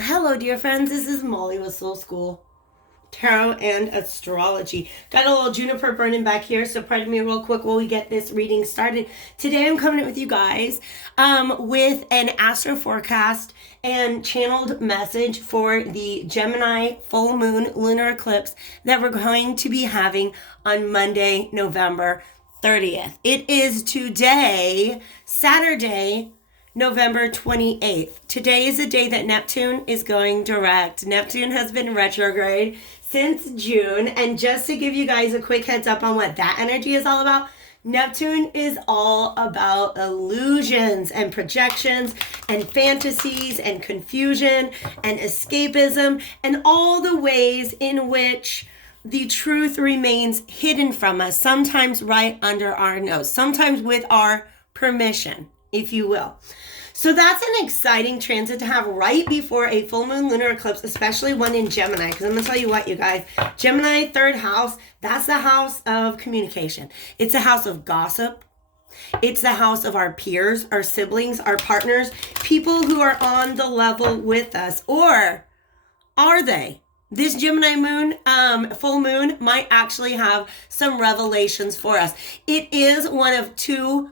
Hello, dear friends. This is Molly with Soul School Tarot and Astrology. Got a little juniper burning back here, so pardon me real quick while we get this reading started. Today I'm coming with you guys with an AstroForecast and channeled message for the Gemini full moon lunar eclipse that we're going to be having on Monday, November 30th. It is today, Saturday, November 28th. Today is the day that Neptune is going direct. Neptune has been retrograde since June. And just to give you guys a quick heads up on what that energy is all about, Neptune is all about illusions and projections and fantasies and confusion and escapism and all the ways in which the truth remains hidden from us, sometimes right under our nose, sometimes with our permission, if you will. So that's an exciting transit to have right before a full moon lunar eclipse, especially one in Gemini. Because I'm going to tell you what, you guys, Gemini, third house, that's the house of communication. It's a house of gossip. It's the house of our peers, our siblings, our partners, people who are on the level with us. Or are they? This Gemini moon, full moon, might actually have some revelations for us. It is one of two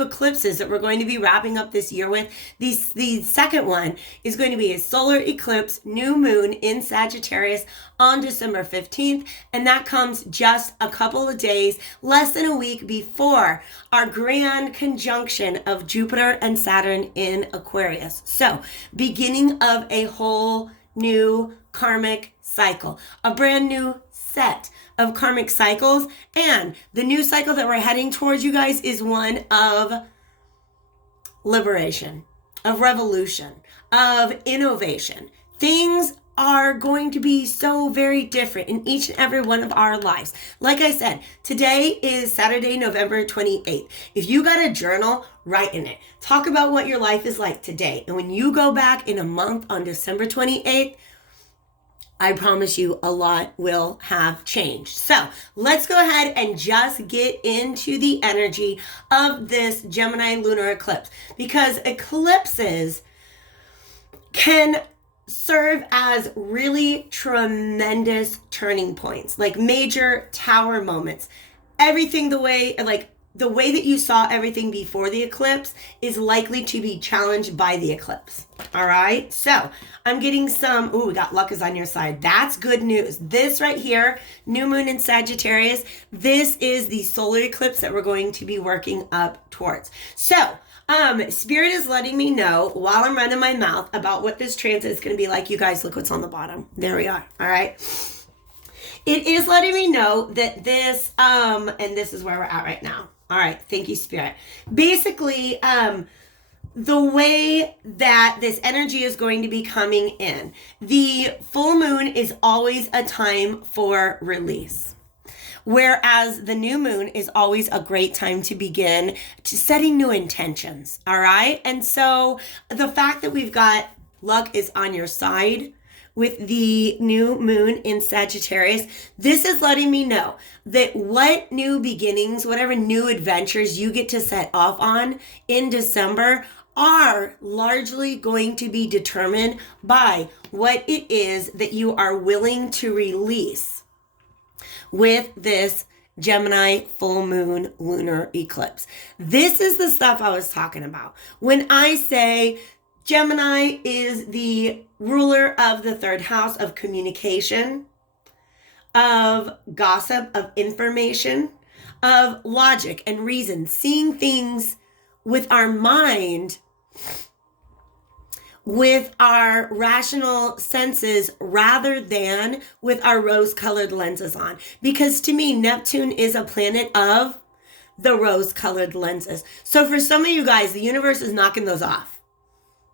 eclipses that we're going to be wrapping up this year with. The second one is going to be a solar eclipse, new moon in Sagittarius on December 15th. And that comes just a couple of days, less than a week before our grand conjunction of Jupiter and Saturn in Aquarius. So, beginning of a whole new karmic cycle, a brand new set of karmic cycles. And the new cycle that we're heading towards, you guys, is one of liberation, of revolution, of innovation. Things are going to be so very different in each and every one of our lives. Like I said, today is Saturday, November 28th. If you got a journal, write in it. Talk about what your life is like today. And when you go back in a month on December 28th, I promise you a lot will have changed. So let's go ahead and just get into the energy of this Gemini lunar eclipse, because eclipses can serve as really tremendous turning points, like major tower moments. Everything the way that you saw everything before the eclipse is likely to be challenged by the eclipse. All right. So I'm getting some, we got luck is on your side. That's good news. This right here, new moon in Sagittarius, this is the solar eclipse that we're going to be working up towards. So Spirit is letting me know while I'm running my mouth about what this transit is going to be like. You guys, look what's on the bottom. There we are. All right. It is letting me know that this, and this is where we're at right now. All right. Thank you, Spirit. Basically, the way that this energy is going to be coming in, the full moon is always a time for release. Whereas the new moon is always a great time to begin to setting new intentions. All right. And so the fact that we've got luck is on your side with the new moon in Sagittarius, this is letting me know that what new beginnings, whatever new adventures you get to set off on in December are largely going to be determined by what it is that you are willing to release with this Gemini full moon lunar eclipse. This is the stuff I was talking about. When I say Gemini is the ruler of the third house of communication, of gossip, of information, of logic and reason, seeing things with our mind, with our rational senses rather than with our rose-colored lenses on. Because to me, Neptune is a planet of the rose-colored lenses. So for some of you guys, the universe is knocking those off.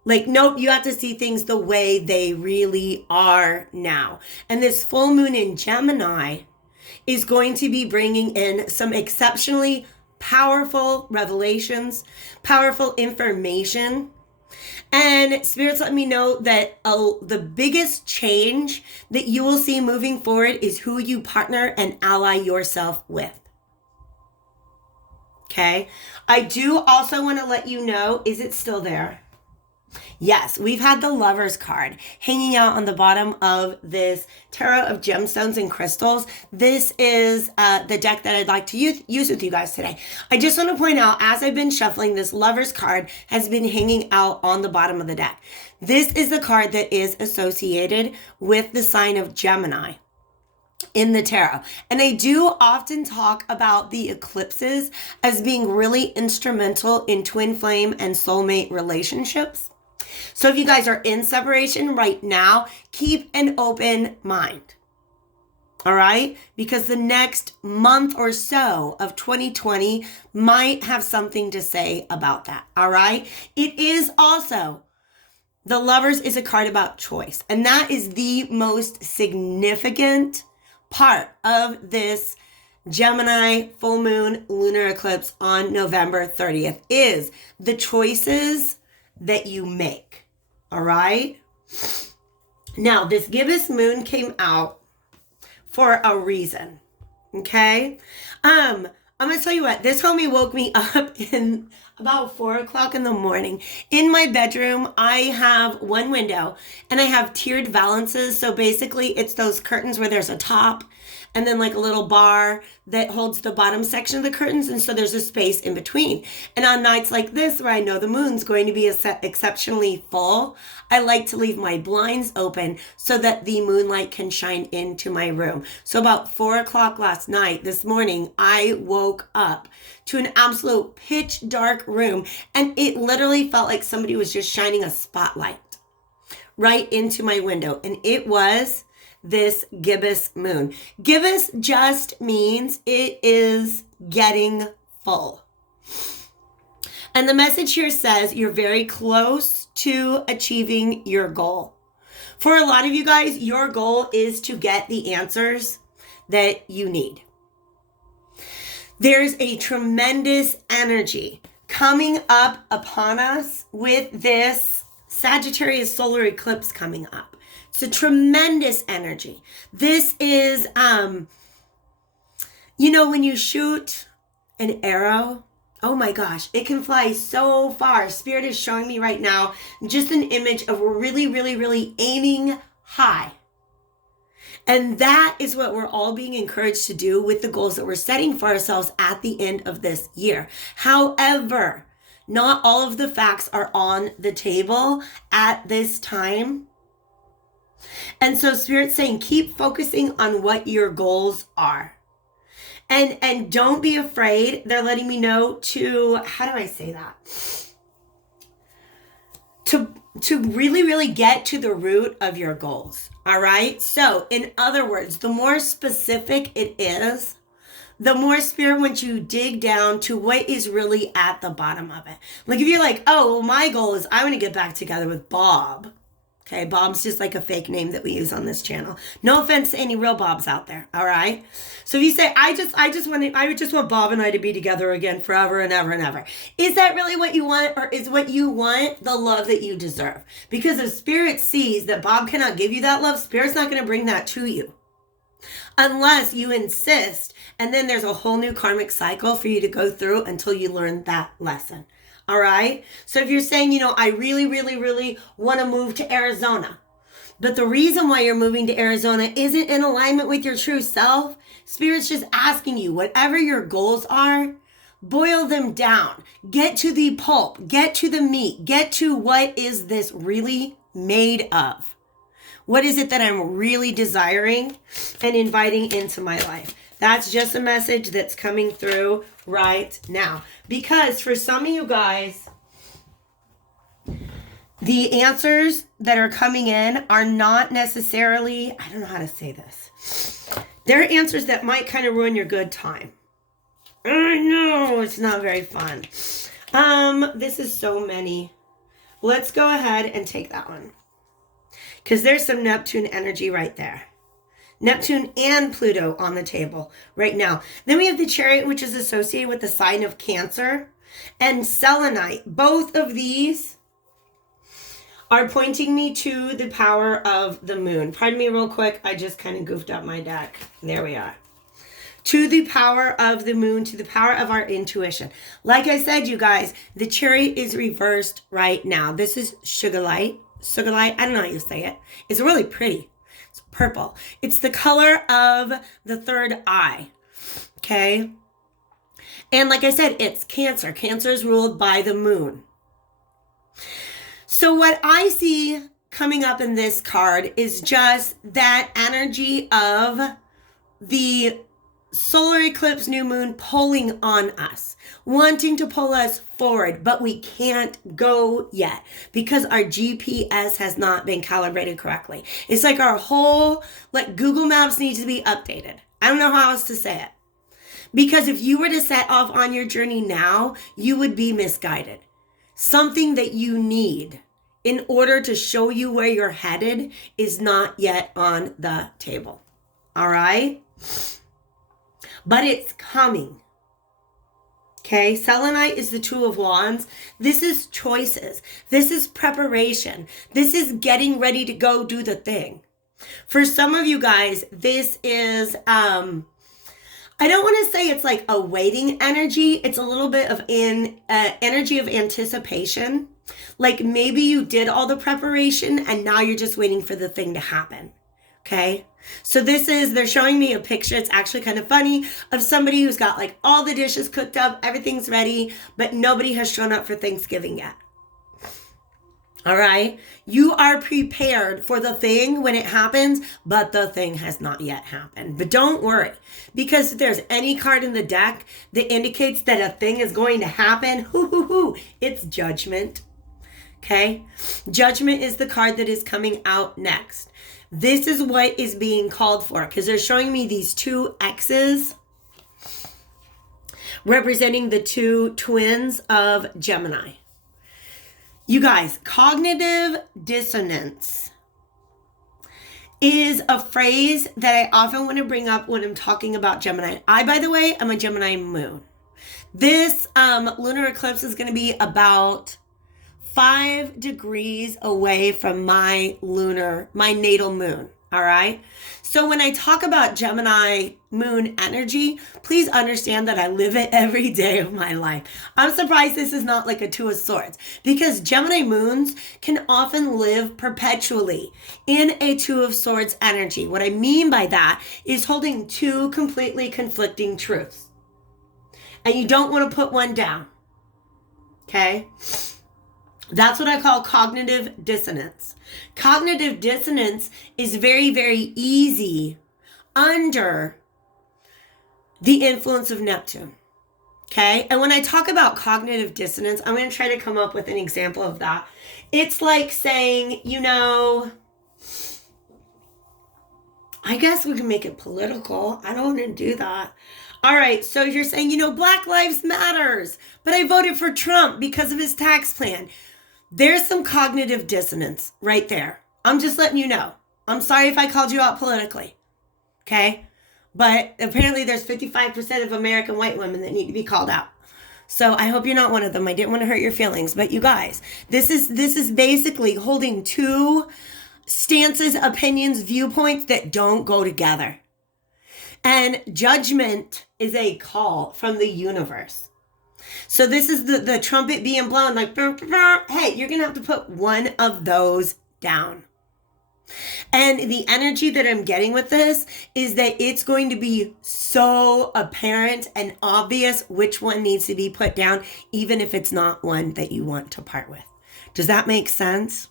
Like, nope, you have to see things the way they really are now. And this full moon in Gemini is going to be bringing in some exceptionally powerful revelations, powerful information. And Spirit's let me know that the biggest change that you will see moving forward is who you partner and ally yourself with. Okay. I do also want to let you know, is it still there? Yes, we've had the Lover's card hanging out on the bottom of this Tarot of Gemstones and Crystals. This is the deck that I'd like to use with you guys today. I just want to point out, as I've been shuffling, this Lover's card has been hanging out on the bottom of the deck. This is the card that is associated with the sign of Gemini in the tarot. And I do often talk about the eclipses as being really instrumental in twin flame and soulmate relationships. So if you guys are in separation right now, keep an open mind. All right? Because the next month or so of 2020 might have something to say about that. All right? It is also, the Lovers is a card about choice. And that is the most significant part of this Gemini full moon lunar eclipse on November 30th is the choices that you make. All right? Now, this gibbous moon came out for a reason. Okay? I'm going to tell you what, this homie woke me up in about 4 o'clock in the morning. In my bedroom, I have one window and I have tiered valances. So basically it's those curtains where there's a top and then like a little bar that holds the bottom section of the curtains. And so there's a space in between. And on nights like this, where I know the moon's going to be exceptionally full, I like to leave my blinds open so that the moonlight can shine into my room. So about 4 o'clock last night, this morning, I woke up to an absolute pitch dark room. And it literally felt like somebody was just shining a spotlight right into my window. And it was this gibbous moon. Gibbous just means it is getting full. And the message here says you're very close to achieving your goal. For a lot of you guys, your goal is to get the answers that you need. There's a tremendous energy coming up upon us with this Sagittarius solar eclipse coming up. It's a tremendous energy. This is, when you shoot an arrow, oh my gosh, it can fly so far. Spirit is showing me right now just an image of really, really, really aiming high. And that is what we're all being encouraged to do with the goals that we're setting for ourselves at the end of this year. However, not all of the facts are on the table at this time. And so Spirit's saying, keep focusing on what your goals are. And don't be afraid. They're letting me know to, how do I say that? To really, really get to the root of your goals. All right. So in other words, the more specific it is, the more Spirit wants you to dig down to what is really at the bottom of it. Like if you're like, oh, well, my goal is I want to get back together with Bob. Okay, Bob's just like a fake name that we use on this channel. No offense to any real Bobs out there, all right? So if you say, I just want Bob and I to be together again forever and ever and ever. Is that really what you want, or is what you want the love that you deserve? Because if Spirit sees that Bob cannot give you that love, Spirit's not going to bring that to you. Unless you insist, and then there's a whole new karmic cycle for you to go through until you learn that lesson. All right. So if you're saying, I really, really, really want to move to Arizona, but the reason why you're moving to Arizona isn't in alignment with your true self, Spirit's just asking you, whatever your goals are, boil them down, get to the pulp, get to the meat, get to what is this really made of? What is it that I'm really desiring and inviting into my life? That's just a message that's coming through right now. Because for some of you guys, the answers that are coming in are not necessarily, I don't know how to say this. They're answers that might kind of ruin your good time. I know, it's not very fun. This is so many. Let's go ahead and take that one. Because there's some Neptune energy right there. Neptune and Pluto on the table right now. Then we have the Chariot, which is associated with the sign of Cancer, and Selenite. Both of these are pointing me to the power of the moon. Pardon me real quick. I just kind of goofed up my deck. There we are. to the power of the moon, to the power of our intuition. Like I said, you guys, the chariot is reversed right now. This is sugar light. Sugar light, I don't know how you say it. It's really pretty. It's purple. It's the color of the third eye. Okay? And like I said, it's Cancer. Cancer is ruled by the moon. So what I see coming up in this card is just that energy of the solar eclipse, new moon pulling on us, wanting to pull us forward, but we can't go yet because our GPS has not been calibrated correctly. It's like our whole, like Google Maps needs to be updated. I don't know how else to say it. Because if you were to set off on your journey now, you would be misguided. Something that you need in order to show you where you're headed is not yet on the table. All right? But it's coming. Okay, selenite is the Two of Wands. This is choices. This is preparation. This is getting ready to go do the thing. For some of you guys, this is, I don't want to say it's like a waiting energy. It's a little bit of energy of anticipation. Like maybe you did all the preparation and now you're just waiting for the thing to happen. Okay. So they're showing me a picture. It's actually kind of funny of somebody who's got like all the dishes cooked up, everything's ready, but nobody has shown up for Thanksgiving yet. All right. You are prepared for the thing when it happens, but the thing has not yet happened. But don't worry, because if there's any card in the deck that indicates that a thing is going to happen, it's Judgment. Okay. Judgment is the card that is coming out next. This is what is being called for because they're showing me these two X's representing the two twins of Gemini. You guys, cognitive dissonance is a phrase that I often want to bring up when I'm talking about Gemini. I, by the way, am a Gemini moon. This lunar eclipse is going to be about 5 degrees away from my natal moon. All right. So when I talk about Gemini moon energy, please understand that I live it every day of my life. I'm surprised this is not like a Two of Swords because Gemini moons can often live perpetually in a Two of Swords energy. What I mean by that is holding two completely conflicting truths. And you don't want to put one down. Okay? That's what I call cognitive dissonance. Cognitive dissonance is very, very easy under the influence of Neptune. Okay? And when I talk about cognitive dissonance, I'm going to try to come up with an example of that. It's like saying, I guess we can make it political. I don't want to do that. All right, so you're saying, Black Lives Matters, but I voted for Trump because of his tax plan. There's some cognitive dissonance right there. I'm just letting you know. I'm sorry if I called you out politically, okay? But apparently there's 55% of American white women that need to be called out. So I hope you're not one of them. I didn't want to hurt your feelings. But you guys, this is basically holding two stances, opinions, viewpoints that don't go together. And judgment is a call from the universe. So this is the trumpet being blown like, hey, you're going to have to put one of those down. And the energy that I'm getting with this is that it's going to be so apparent and obvious which one needs to be put down, even if it's not one that you want to part with. Does that make sense?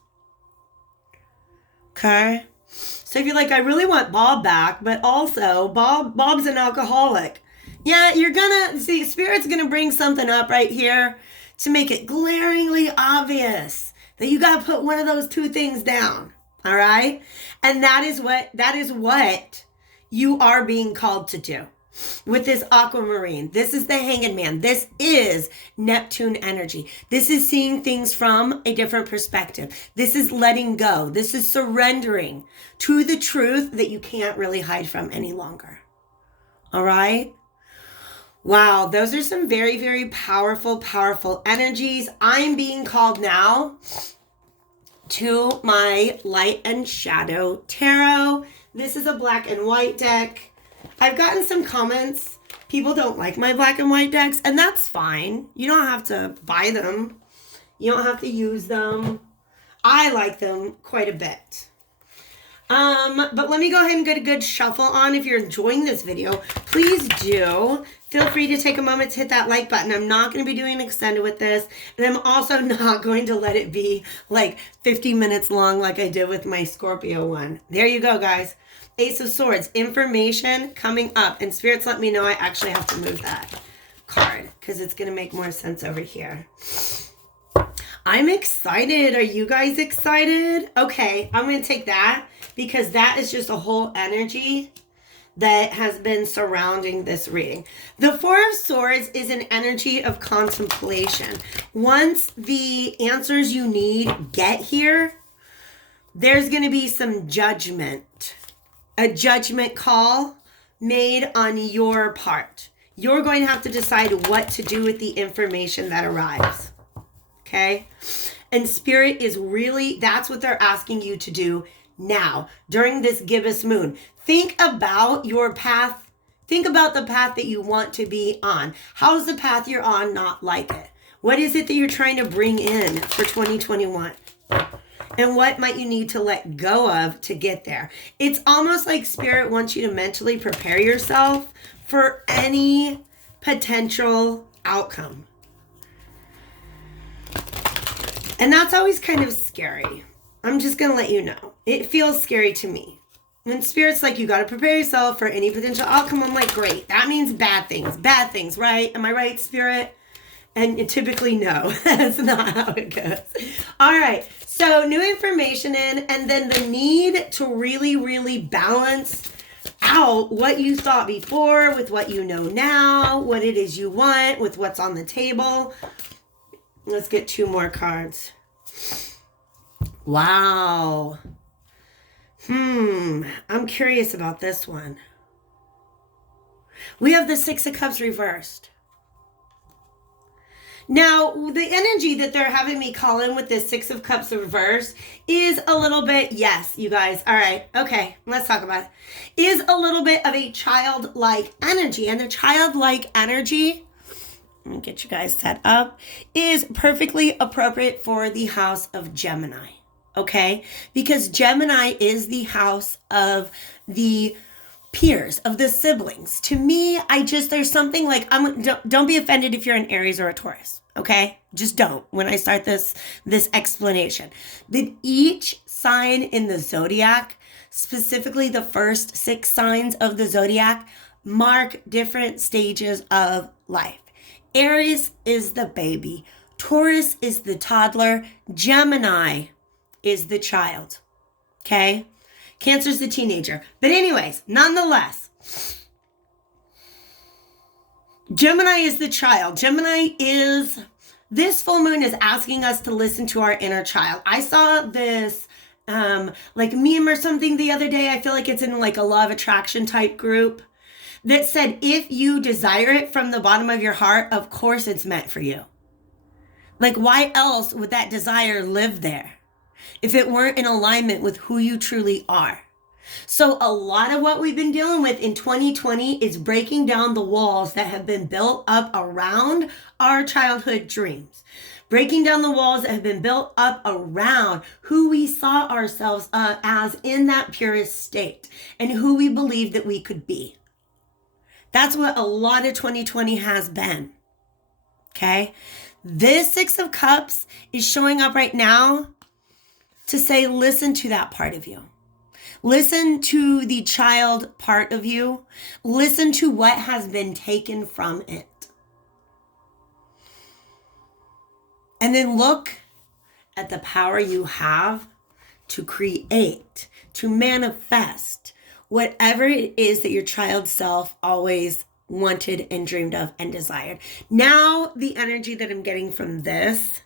Okay. So if you're like, I really want Bob back, but also Bob's an alcoholic. Yeah, you're gonna see, Spirit's gonna bring something up right here to make it glaringly obvious that you gotta put one of those two things down. All right? And that is what you are being called to do with this aquamarine. This is the Hanged Man. This is Neptune energy. This is seeing things from a different perspective. This is letting go. This is surrendering to the truth that you can't really hide from any longer. All right? Wow, those are some very, very powerful, powerful energies. I'm being called now to my Light and Shadow Tarot. This is a black and white deck. I've gotten some comments. People don't like my black and white decks, and that's fine. You don't have to buy them. You don't have to use them. I like them quite a bit. But let me go ahead and get a good shuffle on. If you're enjoying this video, please do feel free to take a moment to hit that like button. I'm not going to be doing an extended with this, and I'm also not going to let it be like 50 minutes long like I did with my Scorpio one. There you go, guys. Ace of Swords, information coming up, and spirits let me know I actually have to move that card because it's going to make more sense over here. I'm excited. Are you guys excited? Okay, I'm going to take that because that is just a whole energy that has been surrounding this reading. The Four of Swords is an energy of contemplation. Once the answers you need get here, there's going to be some judgment, a judgment call made on your part. You're going to have to decide what to do with the information that arrives. Okay? And Spirit is really, that's what they're asking you to do now, during this gibbous moon. Think about your path. Think about the path that you want to be on. How's the path you're on not like it? What is it that you're trying to bring in for 2021? And what might you need to let go of to get there? It's almost like Spirit wants you to mentally prepare yourself for any potential outcome. And that's always kind of scary. I'm just going to let you know. It feels scary to me. When Spirit's like, you got to prepare yourself for any potential outcome, I'm like, great. That means bad things, right? Am I right, Spirit? And typically, no. That's not how it goes. All right. So new information in, and then the need to really, really balance out what you thought before with what you know now, what it is you want with what's on the table. Let's get two more cards. Wow. I'm curious about this one. We have the Six of Cups reversed. Now, the energy that they're having me call in with this Six of Cups reversed is a little bit, yes, you guys. All right. Okay. Let's talk about it. Is a little bit of a childlike energy. And the childlike energy, let me get you guys set up, is perfectly appropriate for the house of Gemini. Okay? Because Gemini is the house of the peers, of the siblings. To me, there's something like, don't be offended if you're an Aries or a Taurus. Okay? Just don't when I start this explanation. That each sign in the zodiac, specifically the first 6 signs of the zodiac, mark different stages of life. Aries is the baby. Taurus is the toddler. Gemini is the child. Okay? Cancer's the teenager. But anyways, nonetheless, Gemini is the child. This full moon is asking us to listen to our inner child. I saw this like meme or something the other day. I feel like it's in like a law of attraction type group that said, if you desire it from the bottom of your heart, of course it's meant for you. Like, why else would that desire live there if it weren't in alignment with who you truly are? So a lot of what we've been dealing with in 2020 is breaking down the walls that have been built up around our childhood dreams. Breaking down the walls that have been built up around who we saw ourselves as in that purest state and who we believed that we could be. That's what a lot of 2020 has been. Okay? This Six of Cups is showing up right now to say, listen to that part of you. Listen to the child part of you. Listen to what has been taken from it. And then look at the power you have to create, to manifest whatever it is that your child self always wanted and dreamed of and desired. Now, the energy that I'm getting from this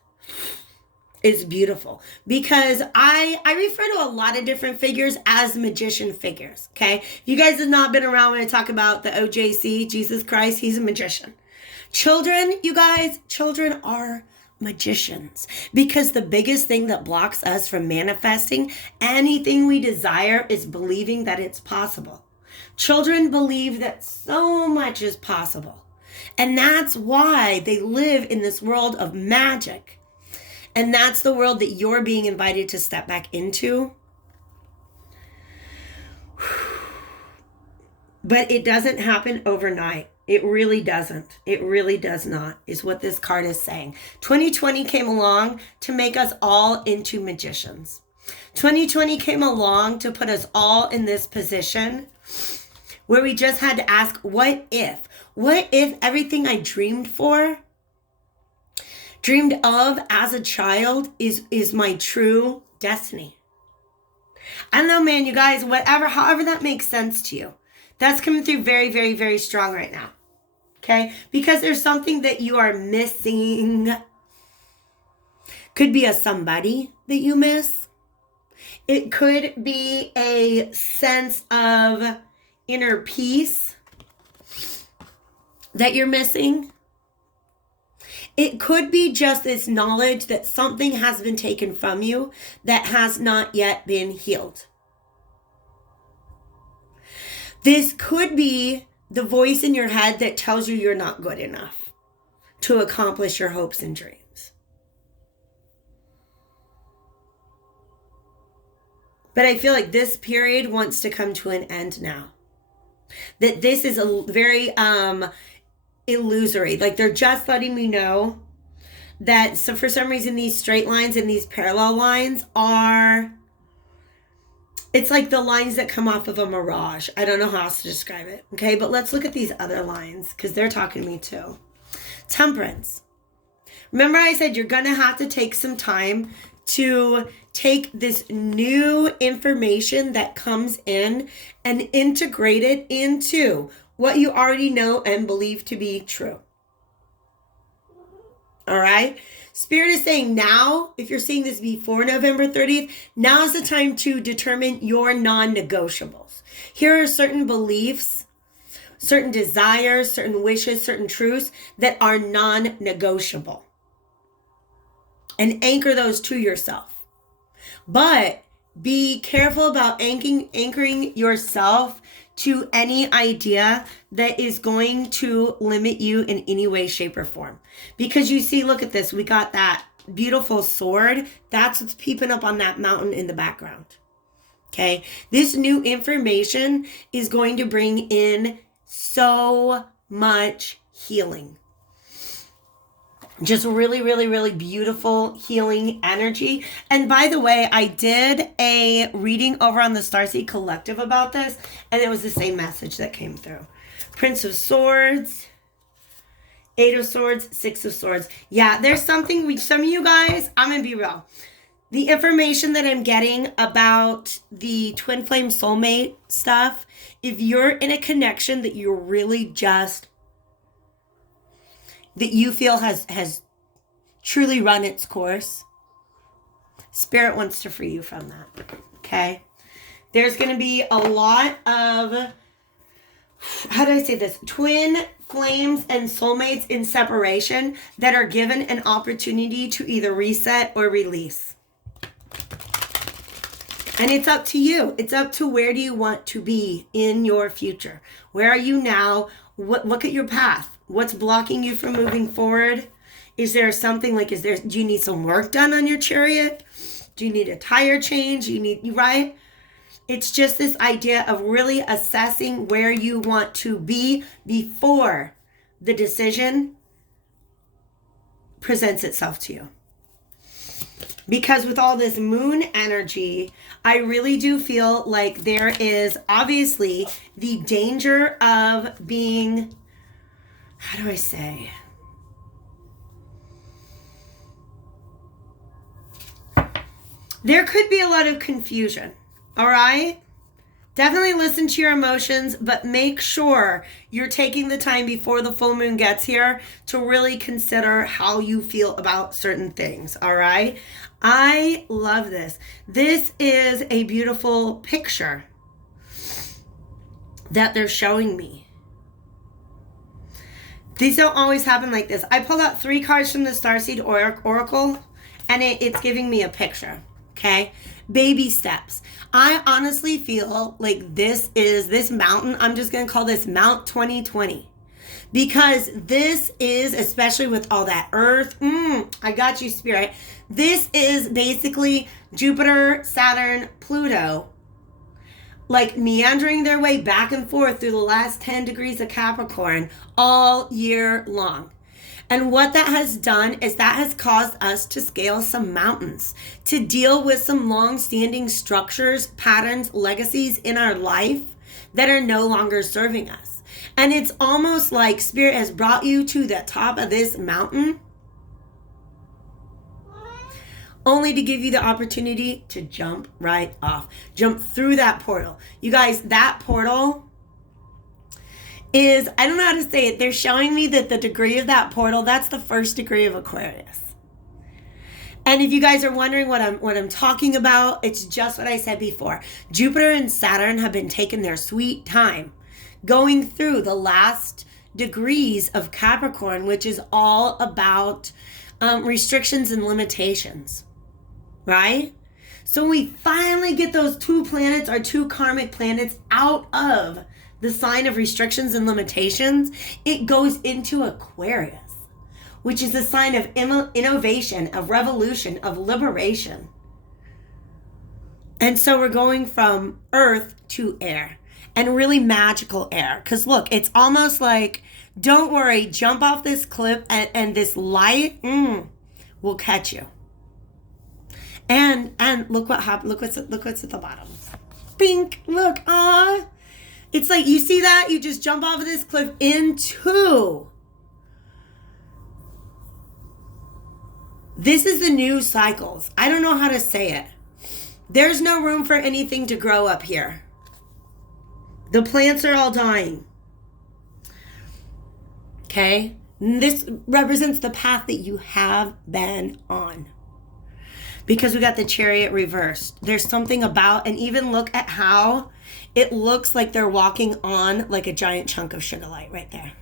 is beautiful because I refer to a lot of different figures as magician figures, okay? If you guys have not been around when I talk about the OJC, Jesus Christ, he's a magician. Children, you guys, children are magicians because the biggest thing that blocks us from manifesting anything we desire is believing that it's possible. Children believe that so much is possible. And that's why they live in this world of magic. And that's the world that you're being invited to step back into. But it doesn't happen overnight. It really doesn't. It really does not, is what this card is saying. 2020 came along to make us all into magicians. 2020 came along to put us all in this position where we just had to ask, what if? What if everything I dreamed of as a child is my true destiny? I don't know, man, you guys, however that makes sense to you. That's coming through very, very, very strong right now. Okay? Because there's something that you are missing. Could be a somebody that you miss. It could be a sense of inner peace that you're missing. It could be just this knowledge that something has been taken from you that has not yet been healed. This could be the voice in your head that tells you you're not good enough to accomplish your hopes and dreams. But I feel like this period wants to come to an end now. That this is a very illusory. Like they're just letting me know that so for some reason these straight lines and these parallel lines are, it's like the lines that come off of a mirage. I don't know how else to describe it. Okay, but let's look at these other lines because they're talking to me too. Temperance. Remember I said you're going to have to take some time to take this new information that comes in and integrate it into what you already know and believe to be true. All right? Spirit is saying now, if you're seeing this before November 30th, now is the time to determine your non-negotiables. Here are certain beliefs, certain desires, certain wishes, certain truths that are non-negotiable. And anchor those to yourself. But be careful about anchoring yourself to any idea that is going to limit you in any way, shape, or form. Because you see, look at this. We got that beautiful sword. That's what's peeping up on that mountain in the background. Okay? This new information is going to bring in so much healing. Just really, really, really beautiful healing energy. And by the way, I did a reading over on the Starseed Collective about this, and it was the same message that came through. Prince of Swords, Eight of Swords, Six of Swords. Yeah, there's something, some of you guys, I'm going to be real. The information that I'm getting about the twin flame soulmate stuff, if you're in a connection that you're really just, that you feel has truly run its course, Spirit wants to free you from that, okay? There's going to be a lot of, how do I say this? Twin flames and soulmates in separation that are given an opportunity to either reset or release. And it's up to you. It's up to where do you want to be in your future? Where are you now? Look at your path. What's blocking you from moving forward? Is there something like, do you need some work done on your chariot? Do you need a tire change? Right? It's just this idea of really assessing where you want to be before the decision presents itself to you. Because with all this moon energy, I really do feel like there is obviously the danger of being, how do I say? There could be a lot of confusion, all right? Definitely listen to your emotions, but make sure you're taking the time before the full moon gets here to really consider how you feel about certain things, all right? I love this. This is a beautiful picture that they're showing me. These don't always happen like this. I pulled out 3 cards from the Starseed Oracle, and it's giving me a picture, okay? Baby steps. I honestly feel like this mountain, I'm just going to call this Mount 2020. Because this is, especially with all that earth, I got you, Spirit. This is basically Jupiter, Saturn, Pluto, like meandering their way back and forth through the last 10 degrees of Capricorn all year long. And what that has done is that has caused us to scale some mountains, to deal with some long-standing structures, patterns, legacies in our life that are no longer serving us. And it's almost like Spirit has brought you to the top of this mountain only to give you the opportunity to jump right off. Jump through that portal. You guys, that portal is, I don't know how to say it. They're showing me that the degree of that portal, that's the first degree of Aquarius. And if you guys are wondering what I'm talking about, it's just what I said before. Jupiter and Saturn have been taking their sweet time going through the last degrees of Capricorn, which is all about restrictions and limitations, right? So when we finally get those two planets, our two karmic planets, out of the sign of restrictions and limitations, it goes into Aquarius, which is a sign of innovation, of revolution, of liberation. And so we're going from earth to air, and really magical air. Because look, it's almost like, don't worry, jump off this cliff and this light will catch you. And look what happened. Look what's at the bottom. Bink, look, it's like, you see that? You just jump off of this cliff into. This is the new cycles. I don't know how to say it. There's no room for anything to grow up here. The plants are all dying. Okay? This represents the path that you have been on. Because we got the Chariot reversed. There's something about, and even look at how it looks like they're walking on like a giant chunk of sugar light right there.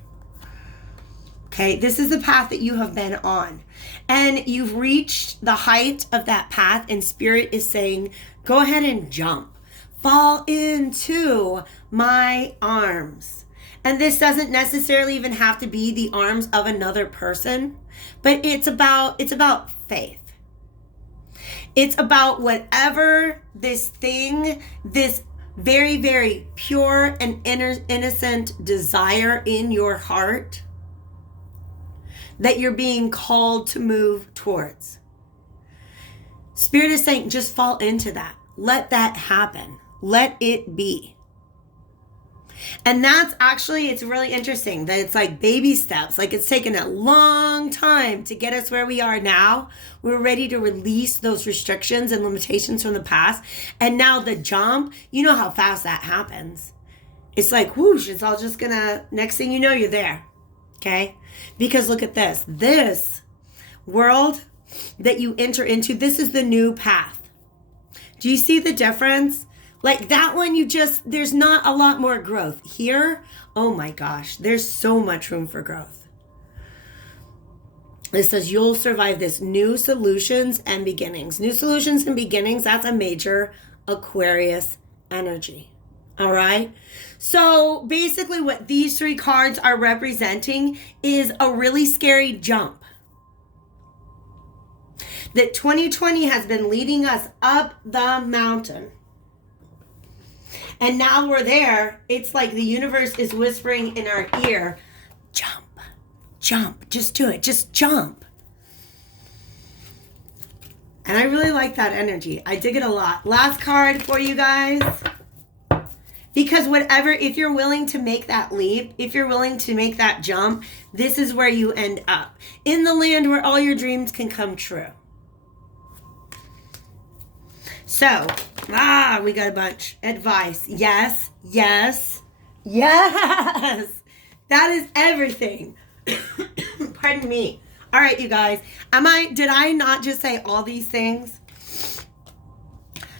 Okay, this is the path that you have been on. And you've reached the height of that path, and Spirit is saying, go ahead and jump. Fall into my arms. And this doesn't necessarily even have to be the arms of another person, but it's about faith. It's about whatever this thing, this very, very pure and innocent desire in your heart that you're being called to move towards. Spirit is saying, just fall into that. Let that happen. Let it be. And that's actually, it's really interesting that it's like baby steps. Like, it's taken a long time to get us where we are now. We're ready to release those restrictions and limitations from the past. And now the jump, you know how fast that happens. It's like whoosh, it's all just gonna, next thing you know, you're there. Okay? Because look at this. This world that you enter into, this is the new path. Do you see the difference? Like that one, there's not a lot more growth. Here, oh my gosh, there's so much room for growth. It says you'll survive this. New solutions and beginnings. New solutions and beginnings, that's a major Aquarius energy. All right. So basically what these three cards are representing is a really scary jump. That 2020 has been leading us up the mountain. And now we're there. It's like the universe is whispering in our ear, jump, jump, just do it, just jump. And I really like that energy. I dig it a lot. Last card for you guys. Because whatever, if you're willing to make that leap, if you're willing to make that jump, this is where you end up. In the land where all your dreams can come true. So, we got a bunch. Advice. Yes, yes, yes. That is everything. Pardon me. All right, you guys. Did I not just say all these things?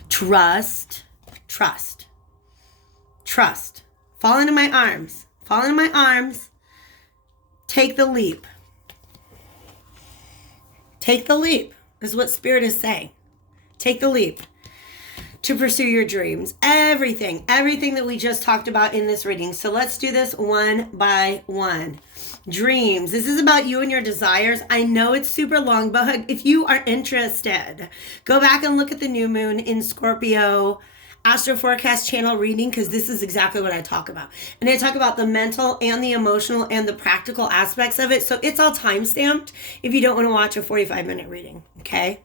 Trust. Fall into my arms. Take the leap. Take the leap is what Spirit is saying. Take the leap. to pursue your dreams. Everything that we just talked about in this reading. So let's do this one by one. Dreams. This is about you and your desires. I know it's super long, but if you are interested, go back and look at the new moon in Scorpio AstroForecast channel reading, because this is exactly what I talk about. And I talk about the mental and the emotional and the practical aspects of it. So it's all time-stamped if you don't want to watch a 45-minute reading, okay?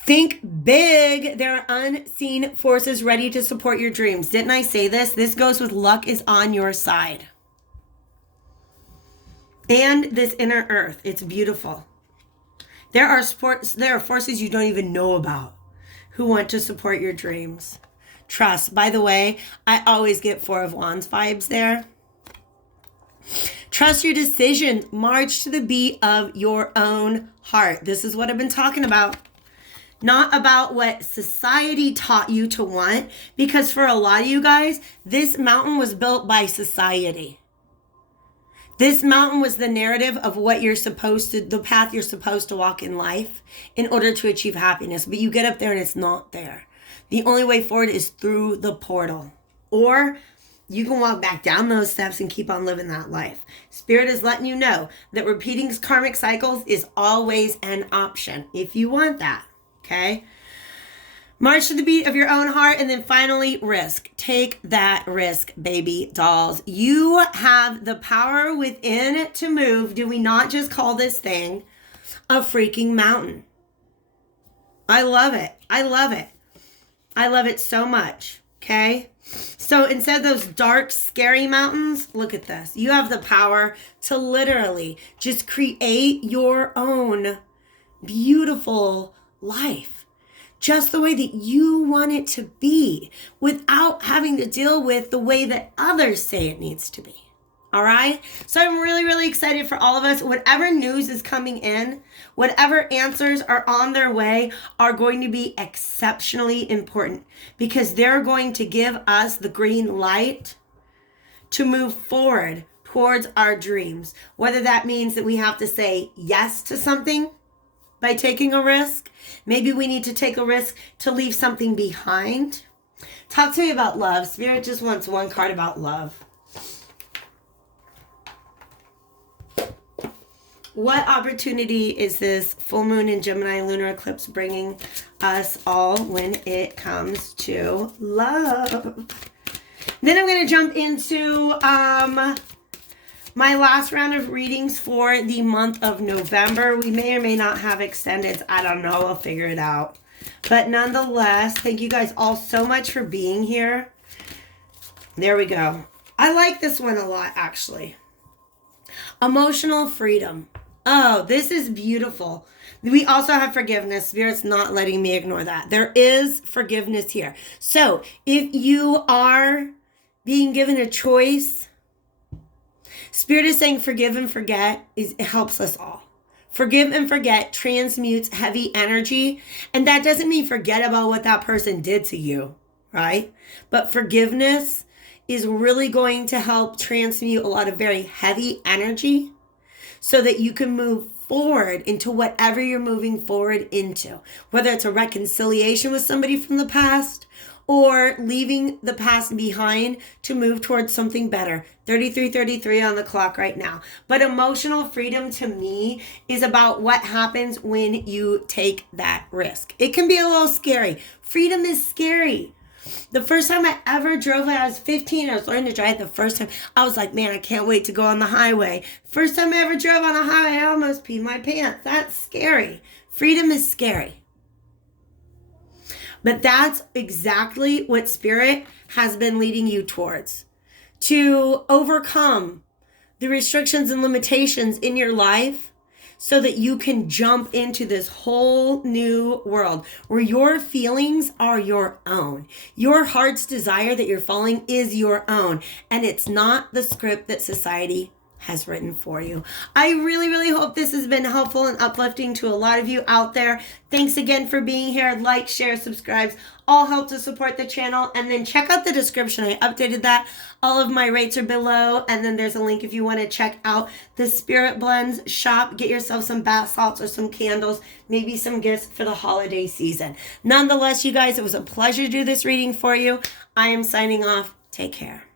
Think big. There are unseen forces ready to support your dreams. Didn't I say this? This goes with luck is on your side. And this inner earth. It's beautiful. There are forces you don't even know about who want to support your dreams. Trust. By the way, I always get 4 of Wands vibes there. Trust your decisions. March to the beat of your own heart. This is what I've been talking about. Not about what society taught you to want, because for a lot of you guys, this mountain was built by society. This mountain was the narrative of what you're supposed to, the path you're supposed to walk in life in order to achieve happiness. But you get up there and it's not there. The only way forward is through the portal. Or you can walk back down those steps and keep on living that life. Spirit is letting you know that repeating karmic cycles is always an option if you want that. Okay? March to the beat of your own heart. And then finally, risk. Take that risk, baby dolls. You have the power within to move. Do we not just call this thing a freaking mountain? I love it. I love it. I love it so much. Okay? So instead of those dark, scary mountains, look at this. You have the power to literally just create your own beautiful life. Just the way that you want it to be, without having to deal with the way that others say it needs to be. All right? So I'm really, really excited for all of us. Whatever news is coming in, whatever answers are on their way are going to be exceptionally important, because they're going to give us the green light to move forward towards our dreams. Whether that means that we have to say yes to something by taking a risk. Maybe we need to take a risk to leave something behind. Talk to me about love. Spirit just wants one card about love. What opportunity is this full moon in Gemini lunar eclipse bringing us all when it comes to love? Then I'm going to jump into my last round of readings for the month of November. We may or may not have extended. I don't know. I'll figure it out. But nonetheless, thank you guys all so much for being here. There we go. I like this one a lot, actually. Emotional freedom. Oh, this is beautiful. We also have forgiveness. Spirit's not letting me ignore that. There is forgiveness here. So if you are being given a choice, Spirit is saying forgive and forget. It helps us all. Forgive and forget transmutes heavy energy. And that doesn't mean forget about what that person did to you, right? But forgiveness is really going to help transmute a lot of very heavy energy so that you can move forward into whatever you're moving forward into. Whether it's a reconciliation with somebody from the past, or leaving the past behind to move towards something better. 33:33 on the clock right now. But emotional freedom to me is about what happens when you take that risk. It can be a little scary. Freedom is scary. The first time I ever drove, when I was 15, I was learning to drive the first time. I was like, man, I can't wait to go on the highway. First time I ever drove on a highway, I almost peed my pants. That's scary. Freedom is scary. But that's exactly what Spirit has been leading you towards. To overcome the restrictions and limitations in your life so that you can jump into this whole new world where your feelings are your own. Your heart's desire that you're following is your own. And it's not the script that society has written for you. I really, really hope this has been helpful and uplifting to a lot of you out there. Thanks again for being here. Like, share, subscribe. All help to support the channel. And then check out the description. I updated that. All of my rates are below. And then there's a link if you want to check out the Spirit Blends shop. Get yourself some bath salts or some candles, maybe some gifts for the holiday season. Nonetheless, you guys, it was a pleasure to do this reading for you. I am signing off. Take care.